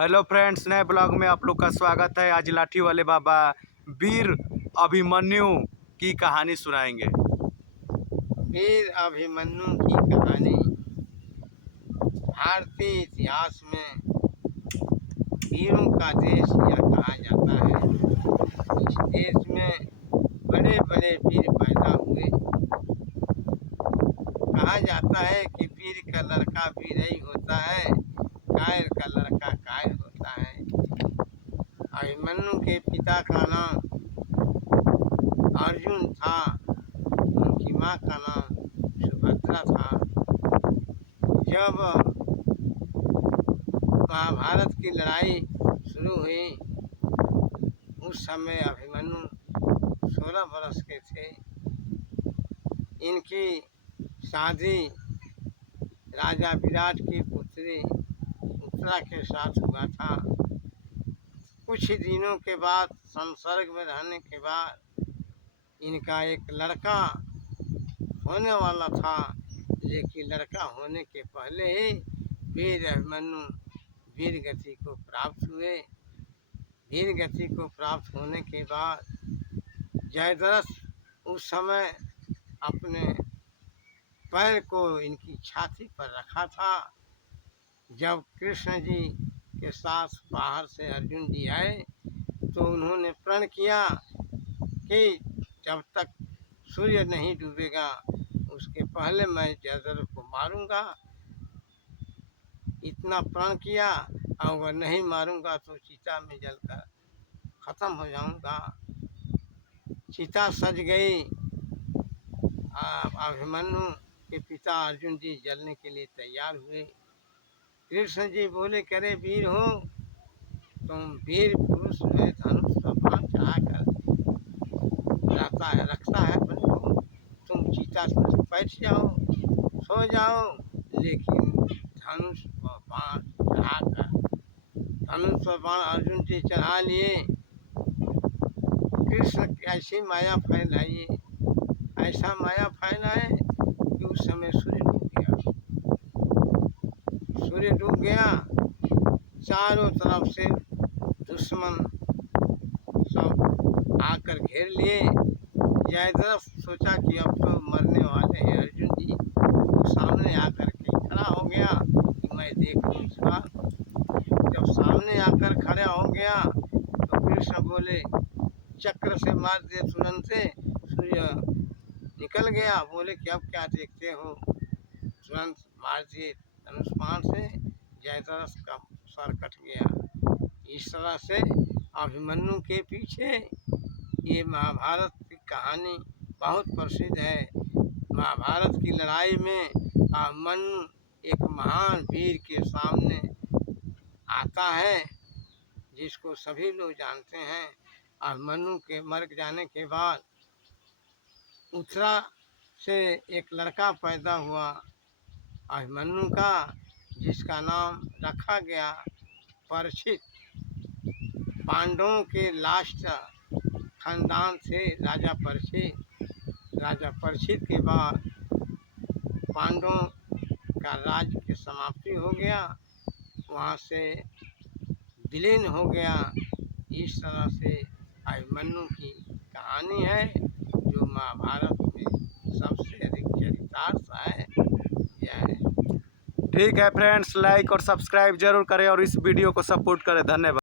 Hello friends, नए blog में आप लोग का स्वागत है। आज लाठी वाले बाबा वीर अभिमन्यु की कहानी सुनाएंगे। वीर अभिमन्यु की कहानी भारतीय इतिहास में वीरों का देश यह कहा जाता है। इस देश में बड़े बड़े वीर पैदा हुए। कहा जाता है कि वीर का लड़का वीर ही होता है, कायर का लड़का कायर होता है। अभिमन्यु के पिता का नाम अर्जुन था, उनकी माँ का नाम सुभद्रा था। जब महाभारत की लड़ाई शुरू हुई उस समय अभिमन्यु 16 वर्ष के थे। इनकी शादी राजा विराट की पुत्री उत्तरा के साथ हुआ था। कुछ ही दिनों के बाद, संसर्ग में रहने के बाद, इनका एक लड़का होने वाला था। लेकिन लड़का होने के पहले ही वीर अभिमन्यु वीर गति को प्राप्त हुए। वीर गति को प्राप्त होने के बाद जयद्रथ उस समय अपने पैर को इनकी छाती पर रखा था। जब कृष्ण जी के साथ बाहर से अर्जुन जी आए तो उन्होंने प्रण किया कि जब तक सूर्य नहीं डूबेगा उसके पहले मैं जयद्रथ को मारूंगा। इतना प्रण किया, अगर नहीं मारूंगा तो चिता में जलकर खत्म हो जाऊंगा। चिता सज गई। अभिमन्यु के पिता अर्जुन जी जलने के लिए तैयार हुए। कृष्ण जी बोले, करे वीर हो, तुम वीर पुरुष है, धनुष का बाण चढ़ाकर रखता है अपने को, तुम चिता में बैठ जाओ, सो जाओ। लेकिन धनुष पर बाण चढ़ाकर धनुष पर बाण अर्जुन जी चढ़ा लिए। कृष्ण ऐसी माया फैलाइए, ऐसा माया फैलाए कि उस समय सूर्य डूब गया। सूर्य डूब गया, चारों तरफ से दुश्मन सब आकर घेर लिए। जयद्रथ सोचा कि अब तो मरने वाले हैं अर्जुन जी, तो सामने आकर के खड़ा हो गया कि मैं देख लूँ इस बार। जब सामने आकर खड़ा हो गया तो कृष्ण बोले, चक्र से मार दे तुरंत से। सूर्य निकल गया। बोले कि अब क्या देखते हो, तुरंत मार दिए धनुष बाण से। जयद्रथ का सर कट गया। इस तरह से अभिमन्यु के पीछे ये महाभारत की कहानी बहुत प्रसिद्ध है। महाभारत की लड़ाई में अभिमन्यु एक महान वीर के सामने आता है, जिसको सभी लोग जानते हैं। अभिमन्यु के मर जाने के बाद उत्तरा से एक लड़का पैदा हुआ अभिमन्यु का, जिसका नाम रखा गया परीक्षित। पांडवों के लास्ट खानदान थे राजा परीक्षित। राजा परीक्षित के बाद पांडवों का राज्य की समाप्ति हो गया, वहाँ से विलीन हो गया। इस तरह से अभिमन्यु की कहानी है, जो महाभारत में सबसे अधिक चरितार्थ है। यह ठीक है फ्रेंड्स, लाइक और सब्सक्राइब जरूर करें और इस वीडियो को सपोर्ट करें। धन्यवाद।